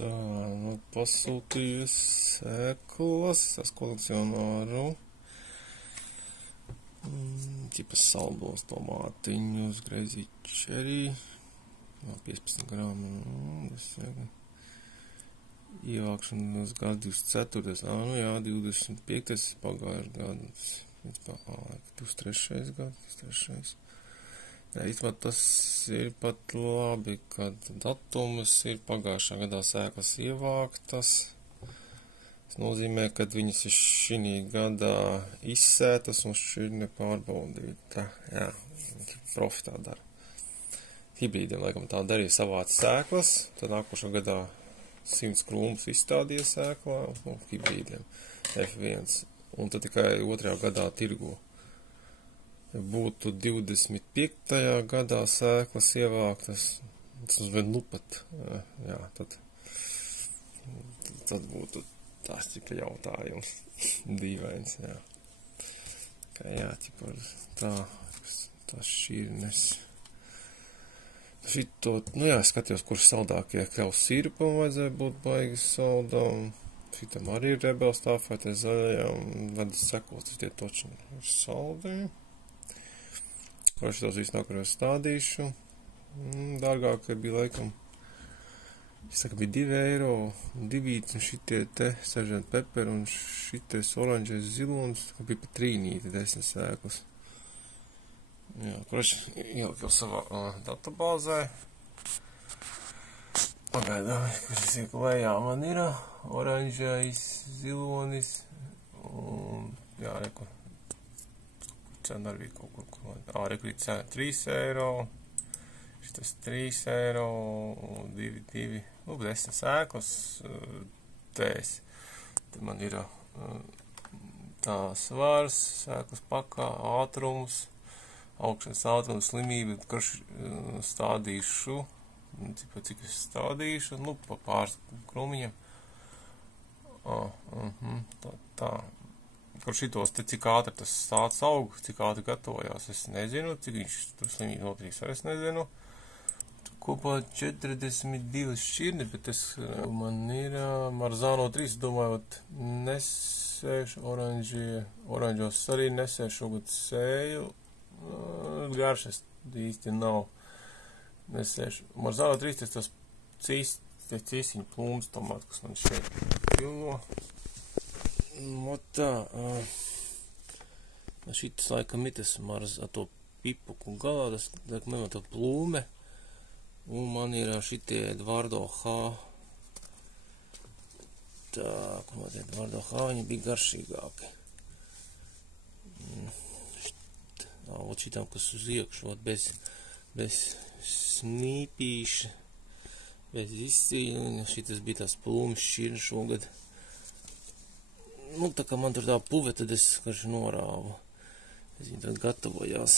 Nu, pasūtīju sēklas, es kolekcionāru. Tipas saldos tomātiņus, greizi čeri, 15 gramu, ievākšana uz gadu 24. Nu jā, 25. pagājuši gads, 23. gads, 23. Jā, īstenībā tas ir pat labi, kad datumas ir pagājušā gadā sēklas ievāktas. Tas nozīmē, ka viņas ir šī gadā izsētas un šķirne pārbaudīta. Jā, profitā dara. Hibrīdiem, laikam, tā darīja savāca sēklas, tad nākošā gadā 100 krūmus izstādīja sēklā, hibrīdiem F1, un tad tikai otrajā gadā tirgo. Ja būtu 25. gadā sēklas ievāktas, tas vēl pat, jā, tad būtu tās tipa jautājums, dīvains, jā. Kā jā, tipa tā šķirnes. Šito, nu jā, skatījos, kurš saldākie kaut sirpam vajadzēja būt baigi saldām. Šitam arī ir rebels tāfaitai zaļajām, vedas sekot, tie toči ir saldi. Šitos visu nākamajos stādīšu. Dārgākie bija laikam, es saku, bija 2 eiro, 2, un šitie te saržant peperi, un šities oranžais zilonis, bija pa 3, 10 sēklas. Jā, kurš ieliku jau savā databāzē. Pagaidām, kurš iek lejā man ir oranžais zilonis, un jā, reku. Cena arī kaut kur, rekrīt cena 3 eiro, šitas 3 eiro, 2, 10 sēklas, tēs. Tad man ir tā svars, sēklas pakā, ātrums, augšanas ātrums, slimība, kurš stādīšu, cik es stādīšu, nu, pa pāris krumiņiem. Tā. Kur šitos te cik ātri tas stāds aug, cik ātri gatavojās, es nezinu, cik viņš tur slimīgi notiks, es nezinu. Kopā 42 šķirni, bet man ir Marzano 3, domāju, nesēšu oranžos arī nesēšu, šogad sēju, garšas īsti nav, nesēšu. Marzano 3, tas cīsiņu plūms tomāt, kas man šeit pilo. Tā, šitas laikam ir tas ar to pipuku galā, tas man to plūme, un man ir šitie Edvardo H. Tā, kur man tie Edvardo H, viņi bija garšīgāki. Šitam, kas uz iekšu, bez snīpīša, bez izcīņa, šitas bija tās plūmes šķirne šogad. Nu, tā kā man tur tā puve, tad es karši norāvu. Es viņu tad gatavojās.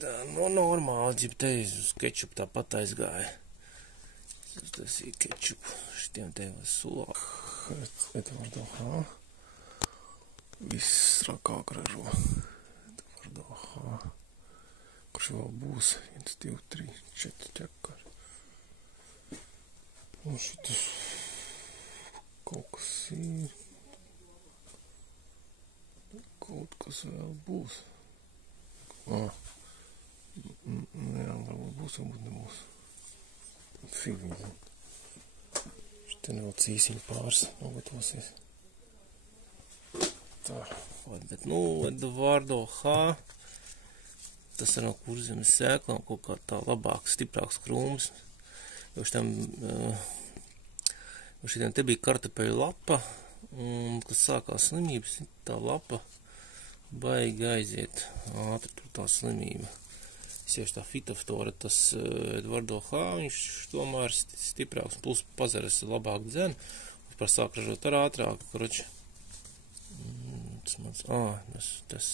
Tā, nu, normāli, ģip te uz kečupu tāpat aizgāja. Es tasīju kečupu, šitiem te sulā. Edvardo H. Viss rakāk ražo. Edvardo H. Kurš vēl būs? 1, 2, 3, 4 ķekari. Un šitas... Kaut kas ir. Kaut kas vēl būs. Jā, varbūt būs, varbūt nebūs. Figūzi. Šitien vēl cīsiņi pāris nogatavosies. Tā, bet nu, Edvardo H. Tas ir no kurzemes sēklām, kaut kā tā labāks, stiprāks krūms. Jo šitiem te bija kartupeļu lapa, un, kas sākās slimības, tā lapa baigi aiziet ātri tur tā slimība. Sieši tā fitoftora, tas Edvardo H, viņš tomēr stiprāks, plus pazaras labāk dzen, par sāk ražot ar ātrāk, kroči. Tas mans, tas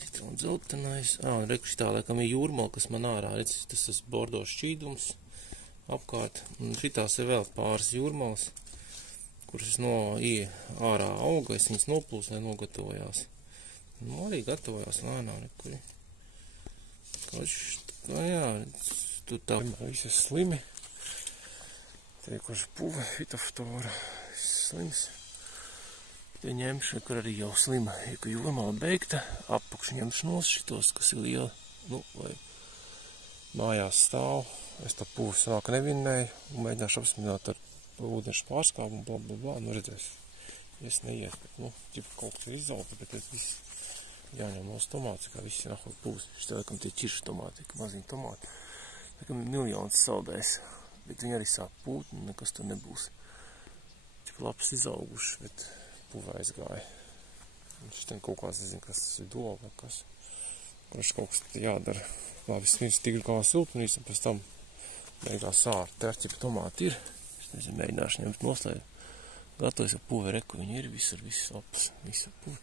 citronu dzeltenais, reku šitā, laikam ir jūrmala, kas man ārā, redz, tas bordo šķīdums. Apkārt, un šitās ir vēl pāris jūrmalas, kuras ārā auga, es viņas noplūs, lai nogatavojās. Nu, arī gatavojās lēnām, nekuri. Jā, tu tā visi slimi. Teikuši puve, fitoftora, slims. Te ņemšu, kur arī jau slima, ka jūrmala beigta, apakšu ņemšu nos šitos, kas ir lieli, nu, lai mājās stāv. Es tā puvi sanāk nevinnēju un mēģināšu apsmināt ar ūdeņšu pārskābu un blablabla, nu redzēs. Es neiet, bet, nu, ķipa kaut kas ir izauta, bet es viss jāņem nos tomāts, kā visi nahot pūs. Šitā, laikam, tie ķiršu tomāti, ka maziņi tomāti. Laikam, miljons saldēs, bet viņi arī sāk pūt, un nekas tur nebūs. Ķipa labs izauguši, bet puvē aizgāja. Un šitien kaut kāds, nezinu, kas tas ir dova vai kas. Kurš kaut kas jādara. Labi, smirst tigri kā siltumnīs, un pēc tam beigās ārti. Te ar ķipa tomāti ir. Es nezinu, mēģināšu ņemt noslēju. Gatavojas ar puvi, reku viņi ir, visur, viss lapas, visu puvi.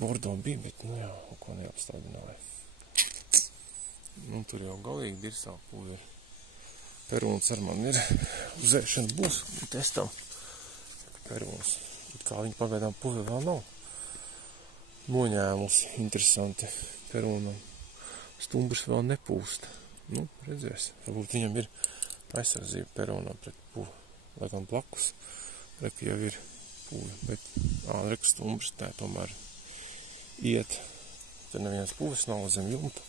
Bordo bija, bet, nu jā, ko neapstādināja. Nu, tur jau galīgi dirsā puvi ir. Perūns ar man ir. Uzēšana būs, un testam. Perūns. Kā viņi pagaidām puvi vēl nav. Noņēmusi, interesanti, perūnam. Stumbrs vēl nepūst. Nu, redzēs. Varbūt viņam ir aizsardzība perūnam pret puvi. Laikam blakus. Reka jau ir puvi, bet reka stumbrs tā tomēr iet. Te neviens puvis nav zem jumta.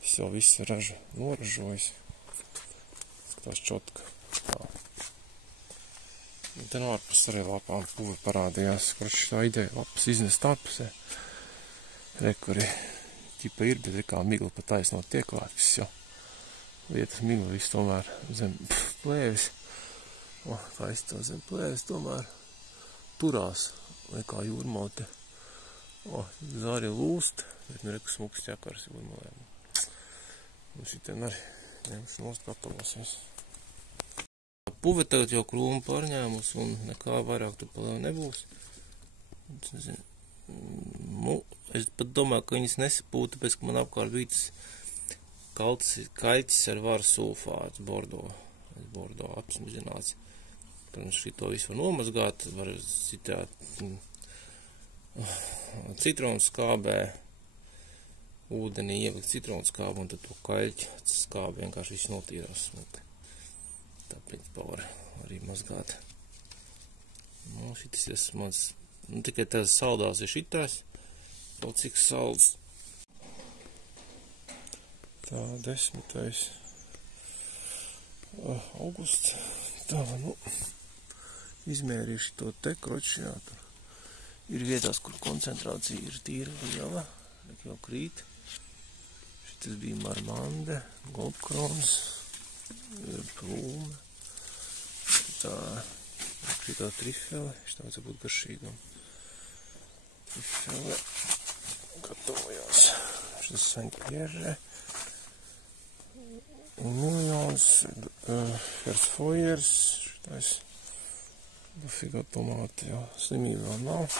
Es jau visu ražu noražojis. Skatās čotka. Tā. Un te no ārpus arī lapām puvi parādījās. Kurš tā ideja lapas iznest ārpusē. Reka arī ķipa ir, bet kā migla pa taisno tiek klāt. Viss jau lietas migla viss tomēr zem plēvis. Tā izstāv zem plēvis tomēr turās, vai kā jūrmala te. Zāri lūst, bet nu reku smuks ķekars jūrmalēm. Un šitien arī ņemšu nost gatavosies. Puve tagad jau krūmu pārņēmus un nekā vairāk tu palēv nebūs. Nu, es pat domāju, ka viņas nesapūta, tāpēc, ka man apkārt bija tas kaitis ar varu sulfāts, bordo apsmazināts. Protams, šito visu var nomazgāt, var citāt citronu skābē, ūdenī ielikt citronu skābu un tad to kaļķi skābi vienkārši visu notīrās. Tā principā var arī mazgāt. Nu, šitas ir mans, nu tikai tās saldās ir šitās, vēl cik salds. Tā, 10. augusts. Tā, nu. Izmērīšu to te kroči, jā, tur ir vietās, kur koncentrācija ir tīra liela, jau krīt. Šitas bija marmande, goldkrons, plūme, tā šitā trifele, šitā vajadzētu būt garšīgam. Trifele gatavojās, šitas Saint-Pierre, miljons, Hersfoyers, šitais Figa tomāti, jā, slimība vēl nav.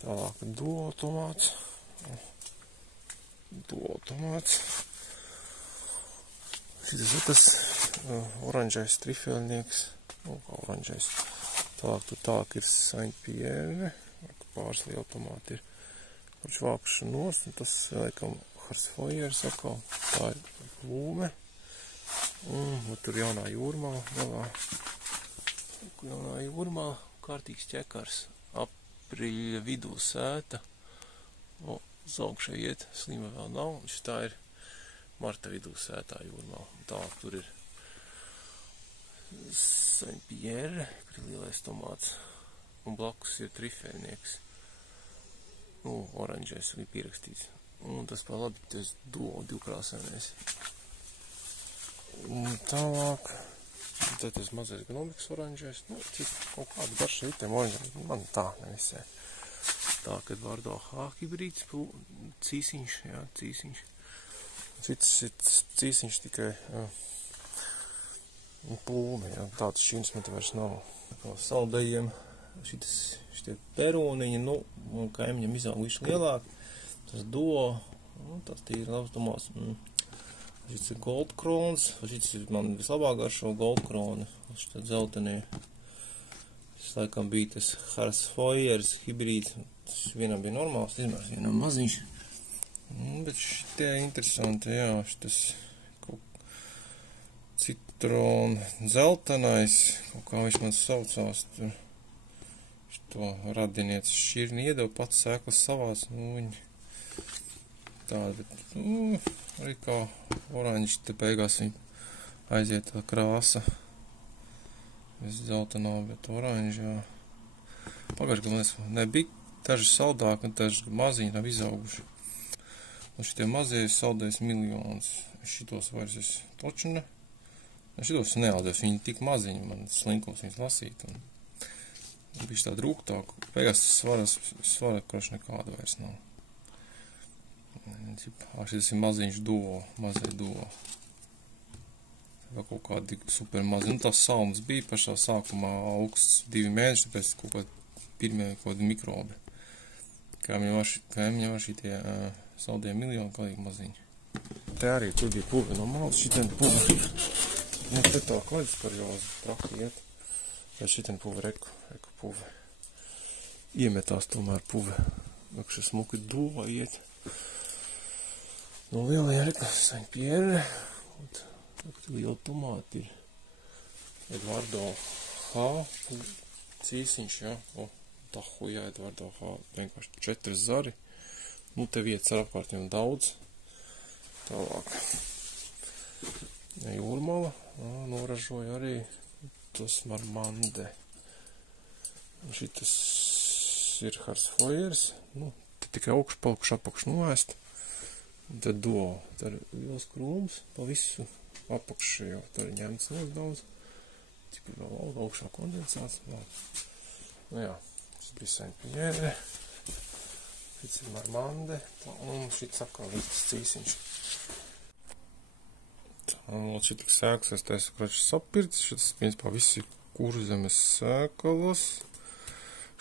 Tālāk duo tomāts. Šitas ir tas oranžais trifelnieks. Nu, kā oranžais. Tālāk ir Saint-Pierre. Pāris liela tomāti ir. Kurš vākšu nost, un tas laikam Hersfoyers atkal. Tā ir plūme. Un tur jaunā jūrmala galā. Jaunā jūrmala, kārtīgs ķekars, apriļa vidū sēta, uz augšai iet, slima vēl nav, un šitā ir marta vidū sētā jūrmala. Tālāk tur ir Saint-Pierre, kur ir lielais tomāts, un blakus ir trifēnieks, nu, oranžais ir pierakstīts, un tas pa labi, tas duo divkrāsainais. Un tālāk. Tad tas mazais gnomiks oranžais, nu, cik kaut kāda garša itiem oranžiem, man tā nevisē. Tā, kad Vārdo H hibrīds, cīsiņš, jā, cīsiņš. Cits cīsiņš tikai plūme, jā, tāds šīns man te vairs nav. Saldējiem šitie perūniņi, nu, kaimiņam izauguši lielāk, tas duo, nu, tas tīri labs domās. Šis ir goldkrons, šis ir man vislabāk garšo goldkroni, šitā dzeltenī. Šis laikam bija tas Hersfoyers hibrīds, vienam bija normāls izmērs, vienam maziņš. Bet šitie interesanti, jā, šitas citrona dzeltenais, kaut kā viņš man saucās tur. To radinieces šķirni iedeva pats sēklas savās, viņi tāda, bet, arī kā oranži, te beigās viņi aiziet tā krāsa. Es dzeltenā, bet oranži, jā. Pagājuši, ka mēs nebija daži saldāki, un daži maziņi nav izauguši. Un šitie mazie saldēs miljonus. Šitos vairs es toču ne. Šitos neaudzēs, viņi tik maziņi, man slinkums viņas lasīt. Un bija tā rūgtāk. Beigās svara kroši nekāda vairs nav. Šis ir maziņš duo, mazai duo. Vēl kaut kādi super mazi. Tas salms bija pašā sākumā augsts 2 mēneši, pēc kaut kādi pirmie kaut kādi mikrobi. Kā viņam var šitie saldie miljoni kalīgi maziņi. Te arī tur bija puve no malas, šitien puve. Te tā klaļas karjoza traki iet. Ja šitien puve reku puve. Iemetās tomēr puve. Šis smuki duva iet. No lielajā reku saņ pierre. Liela tomāti ir. Edvardo H. Cīsiņš, jā. Tahujā Edvardo H. Vienkārši 4 zari. Te vietas ar apkārtiem daudz. Tālāk. Jūrmala. Noražoja arī tas marmande. Šitas ir Harsfojers. Te tikai augšu palikuši apakšu noēst. Tad duo. Tad ir liels krūms pa visu apakšu jau. Tur ir ņemts daudz. Tikai vēl augšā kondensāts. Jā. Tas bija Saint-Pierre. Šits ir marmande. Un šits atkal līdz cīsiņš. Un šī tik sēklas, es taisu kraču sapirts. Šitas, principā, visi ir kurzemes sēklas.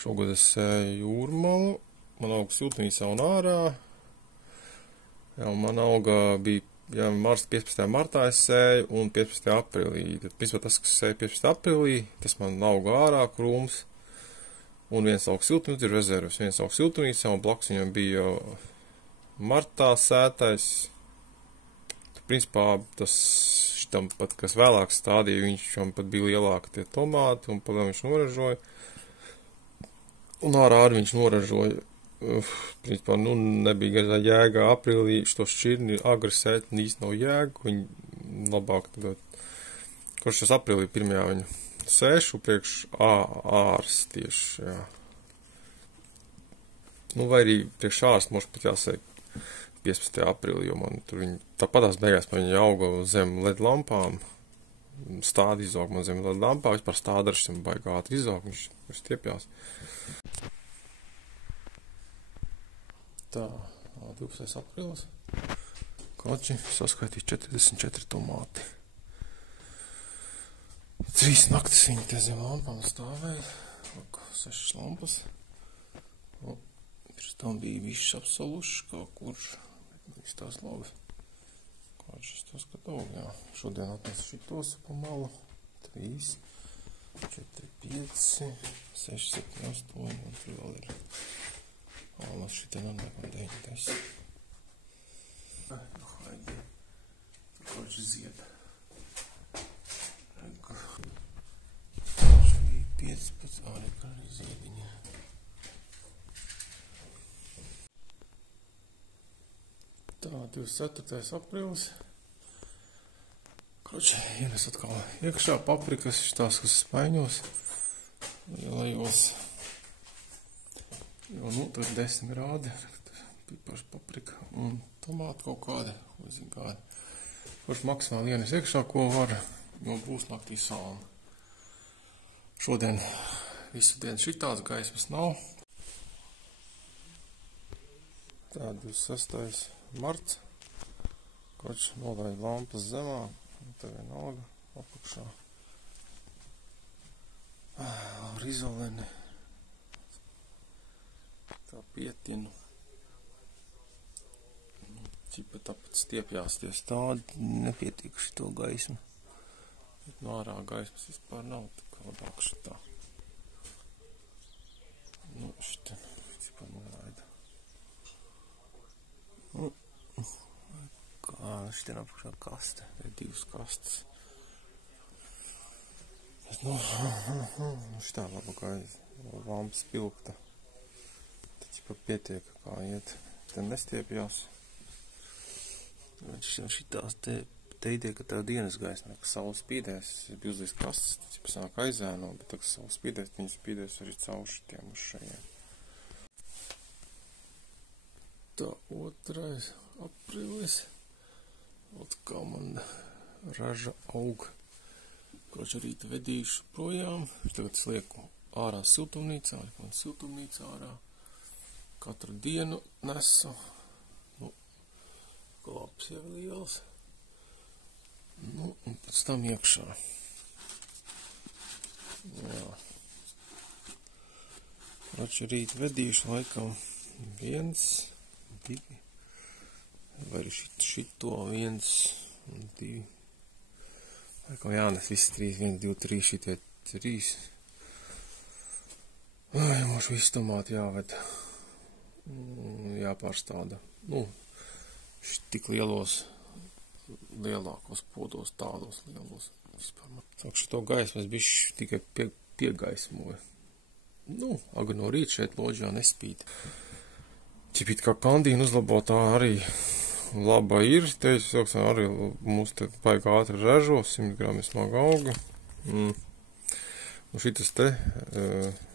Šogad es sēju jūrmalu. Man auga siltumnīcā un ārā. Jā, man auga bija, 15. martā es sēju un 15. aprīlī. Tad, principā, tas, kas sēja 15. aprīlī, tas man auga ārā krūms. Un viens auga siltumnīcā ir rezerves. Viens auga siltumnīcā un blakus viņam bija martā sētais. Principā tas šitam pat, kas vēlāk stādīja, viņam pat bija lielāka tie tomāti, un pagam viņš noražoja. Un ārā arī viņš noražoja. Principā, nebija gada jēga aprīlī, šo šķirni agri sēt, īsti nav jēga, viņi labāk tagad. Kurš tas aprīlī pirmajā viņu sēšu priekš ārs tieši, jā. Vai arī priekš ārs, možda pat jāsēk 15. aprīlī, jo man tur viņi tāpatās beigās man viņi auga zem LED lampām. Stādi izaug man zem LED lampām, vispār stādaršiem baigā ātri izaug, viņš stiepjās. Tā, 12. aprīlis. Koči saskaitīja 44 tomāti. 3 naktis viņi te zem lampām stāvēja. 6 lampas. Pirms tam bija višs apsalušs kaut kur. Izstās labi. Kāds šis to skatau, jā. Šodien atnesu šitos pa malu. 3, 4, 5, 6, 7, 8, un tur vēl ir. Mēs šitie nonākam 9, 10. Haidi. Tur kāds zied. Šī 15, kā arī ziediņi. Tā, 24. aprīlis. Kroči, ienes atkal iekšā paprikas, šitās, kas spaiņos, lielajos. Jo, tad 10 grādi, pipars paprika un tomāti kaut kāda, ko zin kāda. Kroči, maksimāli ienes iekšā, ko var, jo būs naktī salma. Šodien visu dienu šitāds gaismas nav. Tā, 26. marts. Kroči, nolaidu lampas zemā. Un te vienalga apakšā. Ar izoleni. Tā pietinu. Čipa tāpat stiepjāsties tādi nepietiek šito gaismu. Bet no ārā gaismas vispār nav, tā kā labāk šitā. Šitā čipa nolaida. Šitien apakšā kaste, te ir 2 kastes. Nu, šitā laba gaisa, lampa spilgta. Taču pa pietiek, kā iet. Te nestiepjās. Šitās te ideja, ka tev dienas gaisma, ka saule spīdēs, bija uzlies kastes, taču sāk aizēno, bet tā, ka saule spīdēs, viņi spīdēs arī caur šitiem uz šajiem. Tā 2. aprīlis. Ot kā man raža aug. Kroč arī te vedīšu projām. Tagad es lieku ārā siltumnīcā, man siltumnīcā ārā. Katru dienu nesu. Nu, klaps jau liels. Nu, un pēc tam iekšā. Jā. Kroč rīt vedīšu laikam 1, 2. Vai arī šito 1 un 2. Laikam jānes visi 3, 1, 2, 3, šitie 3. Ai, mums visi tomāti jāved. Jāpārstāda. Nu, tik lielākos podos, tādos lielos. Sāk šito gaismu es bišķi tikai piegaismoju. Nu, agri no rīta šeit loģijā nespīd. Čipīt kā kandīna uzlabotā arī laba ir, te arī mums te baigā ātri ražo, 100 grami smaga auga. Un šitas te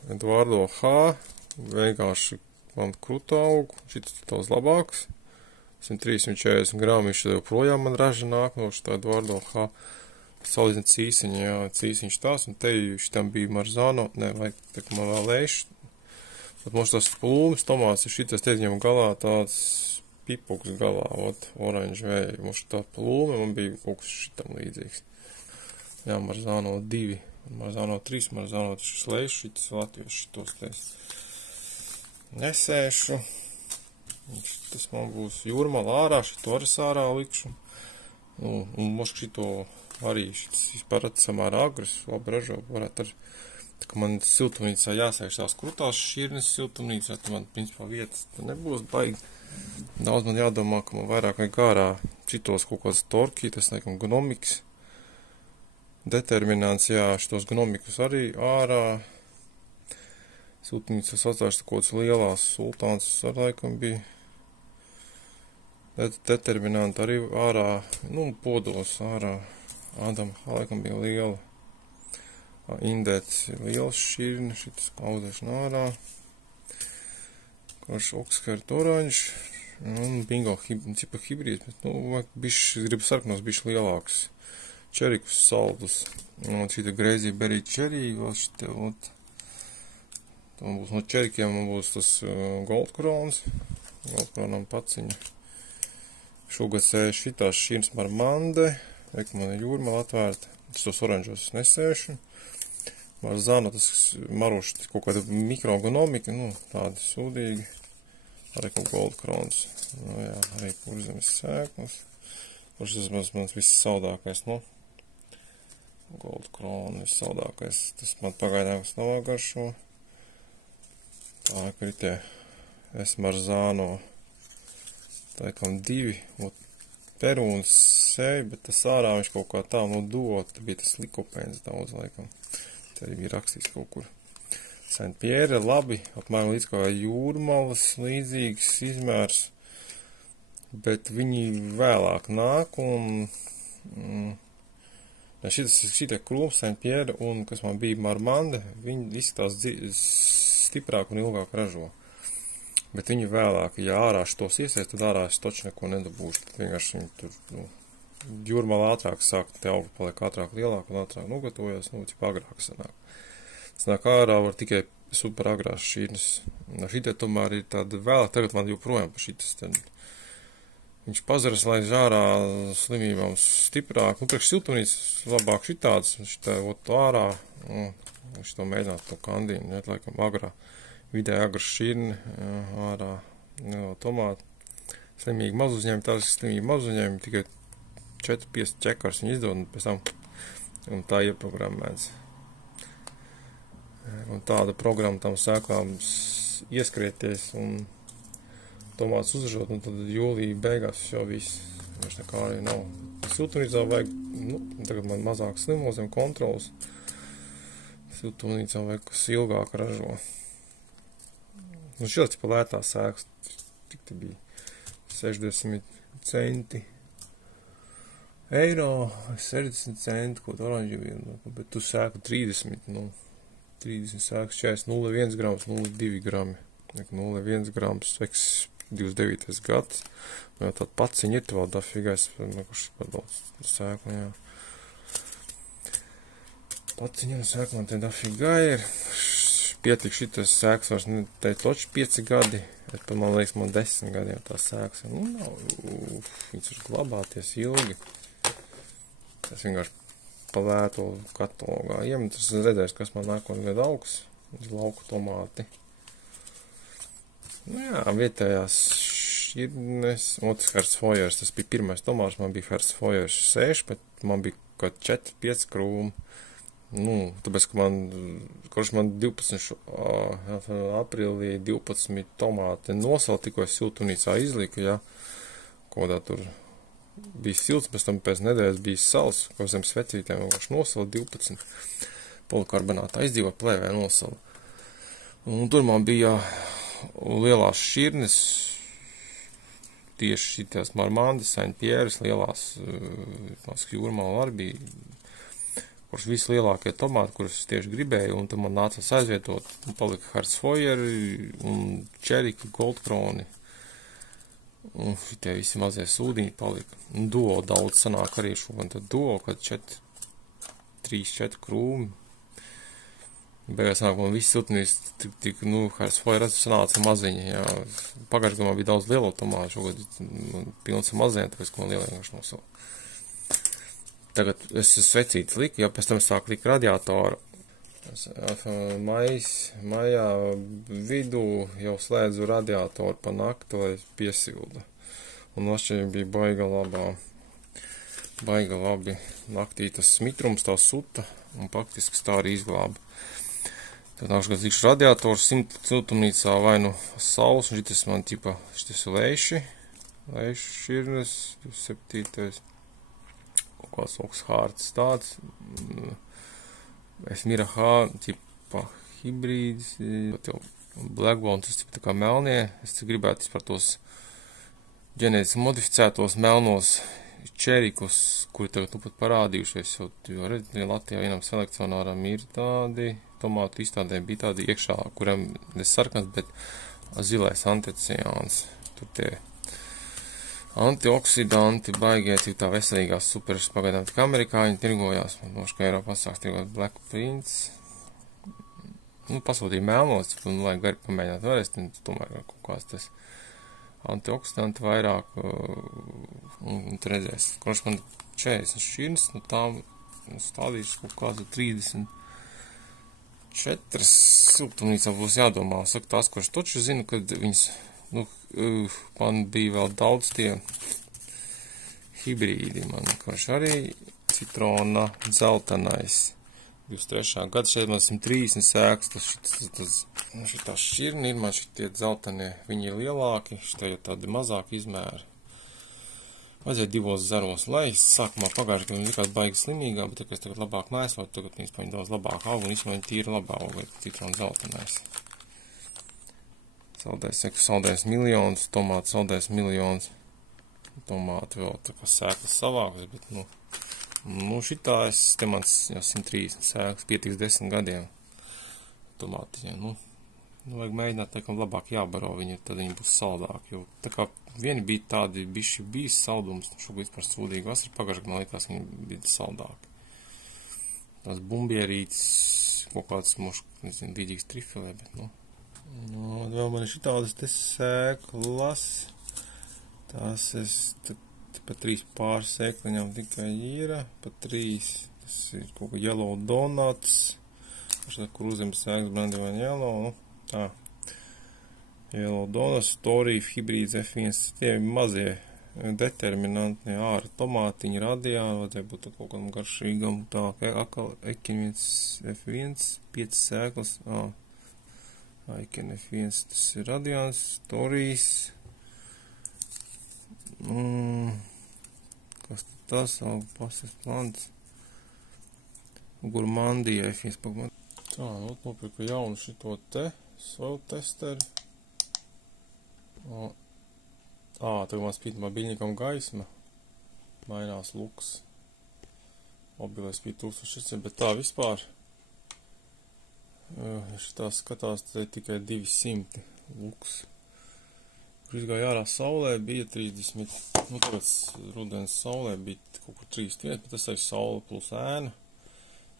Eduardo H. vienkārši man kruta augu, šitas tos labāks. 130-140 grami, viņš joprojām man raža nāk no šitā Eduardo H. Salīdzināt cīsiņa, jā, cīsiņš tās, un te šitam bija Marzano, ne, vai te, ka man vēl ēš. Bet mums tas plūmes, tomāts, šitas te viņam galā tāds pipuks galā, oranži vēja. Mums tā plūme, man bija kaut kas šitam līdzīgs. Jā, Marzano 2, Marzano 3, Marzano slēš, šitas Latvijas šitos te nesēšu. Tas man būs jūrmala ārā, šito arī sārā likšu. Un mošk šito arī, šitas vispār samērā agres, labi ražo, varētu ar, tā kā man siltumnīcā jāsēž tās krutās šķirnes siltumnīcā, tad man, principā, vietas nebūs baigi. Daudz man jādomā, ka man vairāk vajag ārā šitos kaut kāds torkī, tas laikam gnomiks. Determinants, jā, šitos gnomikus arī ārā. Siltumnīcas atstāšu kaut kāds lielās sultāns ar laikam bija. Determinanti arī ārā, nu, podos ārā. Ādam, laikam bija liela. Indēts liels šķirni, šitas pauzēšana ārā. Karš Oxford oranž, un bingo cipa hibrīds, bet, nu, gribu sarkanos bišķi lielāks. Čerikus saldus, un šita Crazy Berry cherry, vēl šita, man būs no čerikiem, man būs tas Gold Crowns, Gold Crownam paciņa. Šogad sēž šitās šķirnes Marmande, reku man ir jūrmala atvērta, šitos oranžos nesēšu. Marzano, tas maroši kaut kāda mikrogonomika, nu, tādi sūdīgi. Arī kaut Gold Crowns. Nu, jā, arī kurzemes sēklas. Kurš tas mans viss saldākais, nu. Gold Crown viss saldākais. Tas man pagaidām kas nav garšo. Tā, ka ir tie Marzano. Tā ir kam 2. Perūns sēja, bet tas ārā viņš kaut kā tā, nu, dot. Bija tas likopēns daudz laikam. Te arī bija rakstīts kaut kur. Saint-Pierre labi, apmēram līdz kā jūrmalas līdzīgs izmērs, bet viņi vēlāk nāk un šitie krūms Saint-Pierre un, kas man bija Marmande, viņi visi tās stiprāk un ilgāk ražo. Bet viņi vēlāk, ja ārā šitos iesies, tad ārā es toči neko nedabūšu. Tad vienkārši viņi tur, nu, jūrmala ātrāk sāk, te auga paliek ātrāk lielāk un ātrāk nogatavojas, nu, cip agrāk sanāk. Sanāk ārā var tikai super agrās šķirnes. Šitie tomēr ir tāda vēlāk, tagad man joprojām pa šitas, tad viņš pazaras, lai ārā slimībām stiprāk, nu, priekš siltumnīcas labāk šitāds, šitā ārā, šito mēģināt to kandīnu, net laikam agrā, vidē agra šķirne, ārā, tomāti, slimīgi maz uzņēmi, tās slimīgi maz uzņēmi, tikai 4-5 čekars viņi izdod, un pēc tam un tā ieprogrammēts. Un tāda programma tam sēklām ieskrieties un tomāts uzražot, un tad jūlija beigās jau viss. Vairs nekā arī nav. Siltumnīcā vajag, nu, tagad man mazāk slimozēm kontrols. siltumnīcā vai kas ilgāk ražo. Un šos pa lētās sēkas, tik te bija 60 centi eiro, 60 centi, kaut oranži bija, bet tu sēku 30, 30 sēkas 40, 0,1 grams, 0,2 grami, 0,1 grams, 29. gads, jau tāda paciņa ir vēl dafīgais, kurš padauds sēku, jā. Paciņa sēku man te dafīgā ir, pietik šitas sēks vairs teikt loči 5 gadi, bet pat man liekas, man 10 gadi jau tās sēks. Viņas var glabāties ilgi. Es vienkārši palēto katalogā iemet, es redzēšu, kas man nākotnē gadu augs, uz lauku tomāti. Vietējās šķirnes, otrs Hersfojers, tas bija pirmais tomāts, man bija Hersfojers 6, bet man bija kaut 4-5 krūmi. Tāpēc, ka man 12. Aprīlī 12 tomāti nosala, tikko es siltumnīcā izliku, ja, kodā tur bija silts, pēc tam pēc nedēļas bija sals, ko zem svecītēm vienkārši nosala 12 polikarbonātā izdzīvo plēvē nosala. Un tur man bija lielās šķirnes, tieši šitās Marmandes, Saint-Pierres, lielās, Jūrmāla arī bija, kurš vislielākie tomāti, kurus es tieši gribēju, un tad man nācās aizvietot, un palika Hersfojeri, un Čeriki, Goldkroni, un šitie visi mazie sūdiņi palika. Un duo daudz sanāk arī šogan, tad duo, kad 3-4 krūmi. Beigās sanāk, man viss siltumnīs tik Hersfojeri sanāca maziņi, jā. Pagājušajā gadā man bija daudz lielo tomātu, šogad pilns ar maziem, tāpēc, ka man lielie vienkārši nosauka. Tagad es svecīti liku, jau pēc tam sāku likt radiatoru. Maijā vidū jau slēdzu radiatoru pa nakti, lai piesilda. Un atšķirīgi bija baiga labi naktī tas smitrums, tā suta, un praktiski tā arī izglāba. Tad nākšu likšu radiatoru siltumnīcā vai nu saules, un šitas man šitas leiši šķirnes, 7. Kāds Oxhārds tāds, Esmiraha, hibrīds, Blackbone, tas tā kā melnie, es gribētu par tos ģenētiski modificētos melnos čerikus, kuri tagad pat parādījušies, jo Latvijā vienam selekcionāram ir tādi, tomātu izstādē bija tādi iekšā, kuram nesarkans, bet zilais anteciāns, tur tie antioksidanti, baigie, cik tā veselīgās superas pagaidām tik amerikāņi tirgojās, man noši, ka Eiropā sāks tirgot Black Prince. Pasūtīja melnos, lai gari pamēģināt vēlreiz, tomēr kaut kāds tas antioksidanti vairāk, un tu redzēs, kurš man 40 šķirnes, tām stādīšu kaut kāds 34 siltumnīcā būs jādomā, saka tās, kurš toču zinu, kad viņas, man bija vēl daudz tie hibrīdi, kurš arī citrona dzeltenais. 23. gada šeit man 130 sēkas, šitā šķirni ir, man šitie dzeltenie, viņi ir lielāki, šitie jau tādi mazāki izmēri. Vajadzēja 2 zaros laist, sākumā pagājuši, ka viņi likās baigi slimīgā, bet es tagad labāk mēsot, tagad viņi daudz labāk aug, un viņi tīri labāk aug, citrona dzeltenais. Saldējis miljonus, tomāti saldējis miljonus, tomāti vēl tā kā sēklas savākas, bet, šitā te mans jau 130 sēkas, pietiks 10 gadiem tomāti, vajag mēģināt, laikam, labāk jābaro viņi, tad viņi būs saldāki, jo tā kā vieni bija tādi, bijis saldums, šobrīd par sūdīgi vasari, pagājušajā, man liekas, viņi bija saldāki. Tās bumbierītes, kaut kāds, nezinu, dīdīgs trifilē, bet, vēl man ir šitādas te sēklas, tās es pa 3 pār sēkliņām tikai ir, pa 3, tas ir kaut kā Yellow Donuts, kur uzzemes sēklas brandi vai Yellow, tā, Yellow Donuts, Story, hibrīds F1, tie mazie determinanti, āra tomātiņi, radiāli, vajadzēja būt kaut kādam garšīgam, tā, Ekinviens F1, 5 sēklas, Aiken F1, tas ir radiāns, Storijs, kas tas, pasas plants, Gurmandija F1, Tā, nopirku jaunu šito te soil testeri. Tagad man spīd mobiļniekam gaisma. Mainās luks. Mobilais spīd 1600, bet tā vispār. Šitā skatās tikai 200 luks. Kur izgāja ārā saulē bija 30, tagad rudens saulē bija kaut kur 31, bet tas arī saule plus ēna.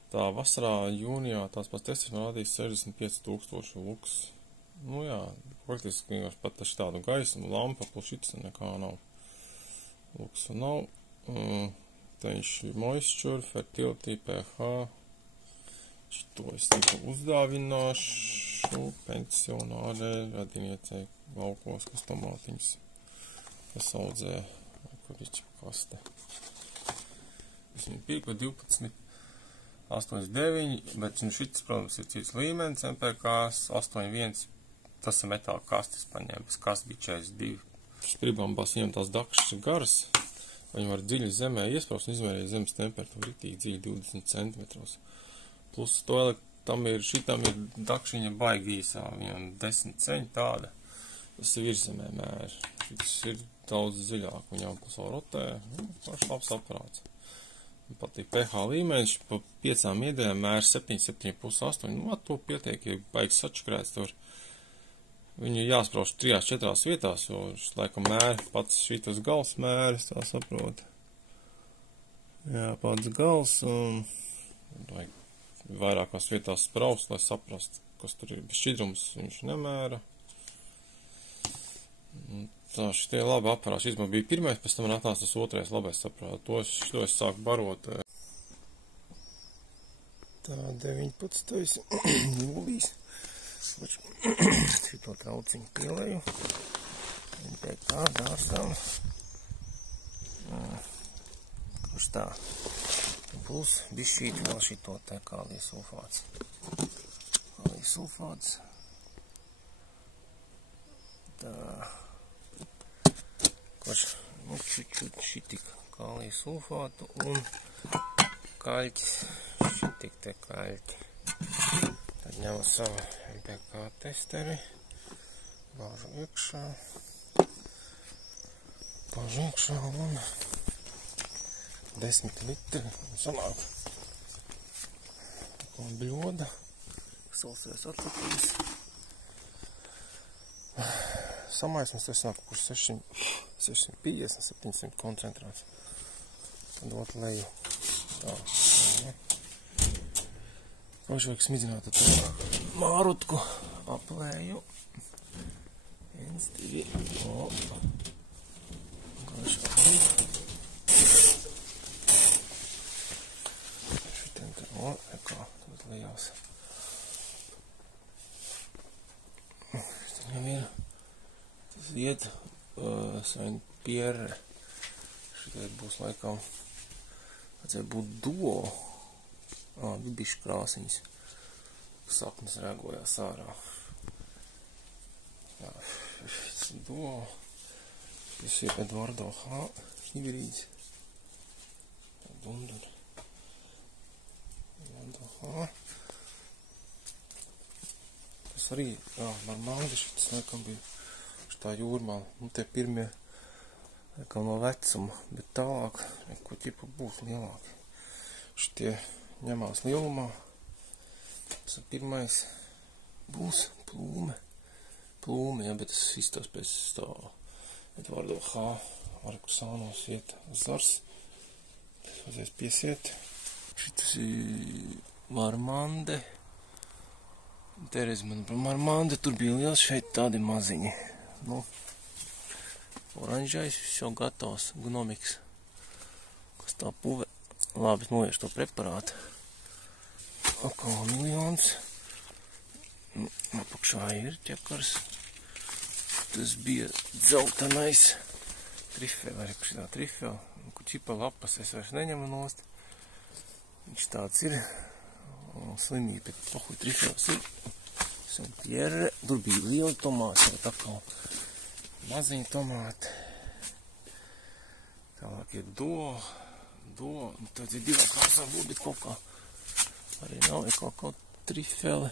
Tā vasarā, jūnijā, tās pats testis man rādīs 65,000 luks. Jā, praktiski vienkārši pat taču tādu gaismu, lampa plus šitas nekā nav. Luksu nav. Teņš moisture, fertility, pH. Šito es tikai uzdāvināšu pensionārē, radiniecei laukos, kas tomātiņas, kas audzē, kur ir kaste. Es viņu pīku 12. 8,9, bet šitas, protams, ir cits līmenis, MPKs 8,1, tas ir metāla kastes paņēma, bez kastes bija 42. Spribambās viņam tās dakšas ir garas, viņi var dziļi zemē iespraust un izmērīt zemes temperatūru ritīgi dziļi 20 cm. Plus šitam ir dakšiņa baigi īsā, viņam 10 ceņi tāda, tas ir virzemē mēri. Šitas ir daudz dziļāk, viņam plus vēl rotē, paši labs aparāts. Patīk pH līmenis, pa 5 iedējām mēra 7, 7,5, 8. To pietiek, ja baigs sačakrēts tur. Viņu jāsprauž 3-4 vietās, jo laikam mēra pats šitas gals mēris, tā saprot. Jā, pats gals, un vajag vairākās vietās spraust, lai saprast, kas tur ir. Bez šķidrums viņš nemēra. Tā, šitie labi aparāti. Šis man bija pirmais, pēc tam man atnāca tas otrais labais aparāts. To es sāku barot. Tā, 19. jūlijas. Šito trauciņu pielēju. MPK dārstam. Kurš tā. Plus bišķīt vēl šito te kālija sulfāts. Kālija sulfāts. Tā. Čučut šitik kālija sulfātu un kaļķis, šitik te kaļķi. Tad ņemu savu MPK testeri, bāžu iekšā un 10 litri un sanāk. Un bļoda, salsēs atlapīs. Samaisnes tas nāk kur 650, 700 koncentrāts. Tad ot leju. Tā. Koši vajag smidzināt to mārutku. Aplēju. 1, 2, Koši aplēju. Šitiem te, kā, tad lejās. Šitiem jau ir. Tas iet Saint-Pierre. Šitai būs laikam, vajadzēja būt duo. Bija bišķi krāsiņas. Sapnis rēgojās ārā. Jā, šis duo. Šis ir Eduardo H. hibrīds. Dundur. Eduardo H. Tas arī, Marmandi šitas laikam bija. Tā jūrmā, tie pirmie kā no vecuma, bet tālāk neko ķipa būs lielāki. Šitie ņemās lielumā. Tas pirmais būs plūme. Plūme, bet tas izstās pēc tā Eduardo H. Arkusānos iet zars. Tas vajadzēs piesiet. Šitas ir Marmande. Terez man par Marmande, tur bija liels, šeit tādi maziņi. Oranžais, viss jau gatavs, gnomiks, kas tā puve. Labi, noviešu to preparātu. Atkal miljons. Apakšā ir ķekars. Tas bija dzeltenais trifē, vai šitā trifē, kur čipa lapas es vairs neņemu nost. Viņš tāds ir, slimīgi, bet pohuj trifēs ir. Saint-Pierre, tur bija lieli tomāti, bet atkal maziņi tomāti. Tālāk ir do, tad ir divā krāsā būt, bet kaut kā arī nav, ir kaut trifeli.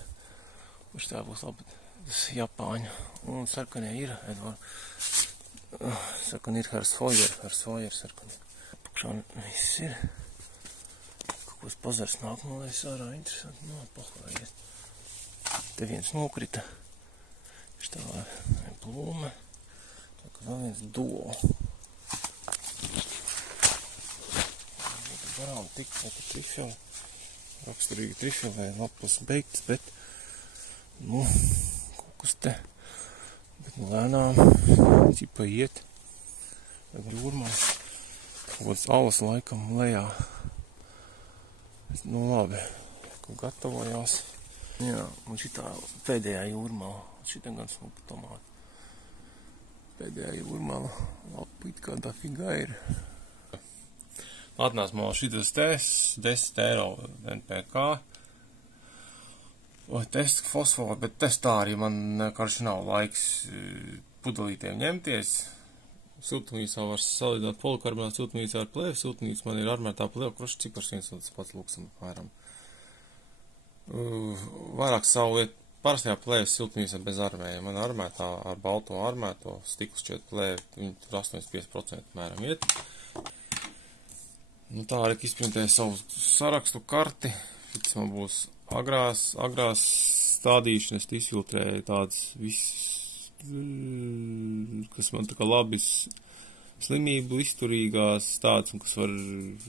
Kurš tā būs labi? Tas Japāņu. Un sarkanie ir, Edvard. Sarkanie ir Hersfoyer sarkanie. Apakšā viss ir. Kaut kos pazars nāk nolēs ārā, interesanti. Nu, pahlājies. Te viens nokrita. Šitā plūme. Tā kā vēl viens duo. Varām tikt, vai ka trifeli. Raksturīgi trifeli, lapas beigtas, bet nu, kaut kas te, bet nu lēnām, cipa iet, jūrmā, kaut kāds alas laikam lejā, nu labi, kaut gatavojās, jā, un šitā pēdējā jūrmā, šitā gan smuka tomāti, pēdējā jūrmā, labi, it kā dafigā ir. Atnāc man šitas 10 eiro NPK, vai tests fosforu, bet testā arī man karši nav laiks pudelītiem ņemties. Siltumnīcā var salīdzināt polikarbonātu siltumnīcā ar plēvi. Siltumnīca man ir armētā plēva, kurš cipars viens un tas pats lūksam apmēram. Vairāk savu liet parastajā plēves siltumnīcā bez armēja. Man armētā ar balto armēto stiklu šķiet plēvi, viņi tur 85% mēram iet. Nu tā arī izprintēju savu sarakstu karti. Šis man būs agrās stādīšanas, izfiltrēju tādas visas, kas man tā kā labi slimību izturīgās tādas, un kas var,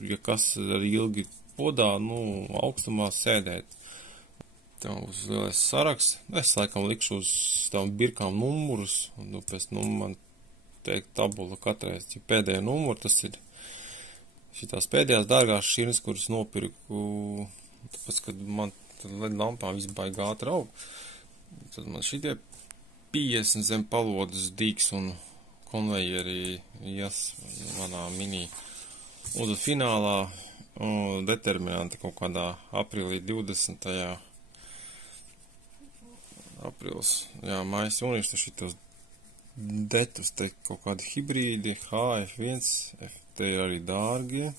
ja kas arī ilgi podā, nu, augstumā sēdēt. Tā būs lielais saraksts. Es laikam likšu uz tām birkām numurus, un nu, pēc man teikt tabula katreiz, cik pēdējā numuru tas ir. Šitās pēdējās dārgās šķirnes, kuras nopirku, tāpēc, kad man LED lampām viss baigi ātri aug, tad man šitie 50 zem palodas dīks un konvejeri jas manā mini. Un tad finālā determinanti kaut kādā aprīlī 20. Aprīlis, jā, mājas jūnijas, tad šitos detus, te kaut kādi hibrīdi, HF1, FT ir arī dārgie.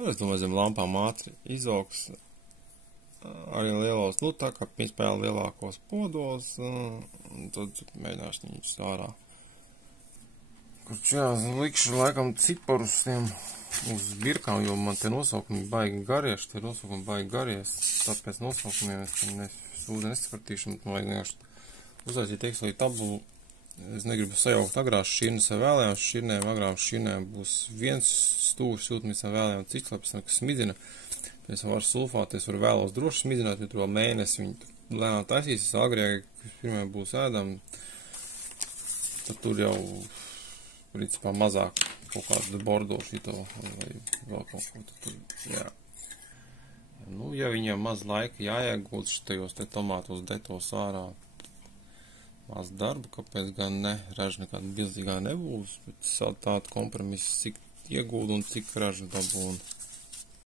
Es domāju, zem lampām ātri izaugs arī lielos, nu tā kā piespēl lielākos podos, un tad mēģināšu viņus ārā. Kurš jā, likšu laikam ciparus tiem uz virkām, jo man te nosaukumi baigi garieši, te nosaukumi baigi garies, tāpēc nosaukumiem es sūdi nesapratīšu, man vajag vienkārši uztaisīt Excel tabulu. Es negribu sajaukt agrās šķirnes ar vēlējām šķirnēm, agrām šķirnēm būs viens stūrs siltumnīcā vēlējām cits, lai pēc tam, kas smidzina. Es varu sulfātu, es varu vēlos droši smidzināt, jo tur vēl mēnesi viņi lēnām taisīsies, agrāk, kas pirmie būs ēdam, tad tur jau, principā, mazāk kaut kādu bordo šito, vai vēl kaut ko, tad tur, jā. Nu, ja viņam maz laika jāiegūt šitajos te tomātos detos ārā, maz darba, kāpēc gan ne, raža nekāda bilzīgā nebūs, bet tāda kompromisa, cik iegūda un cik raža dabūna.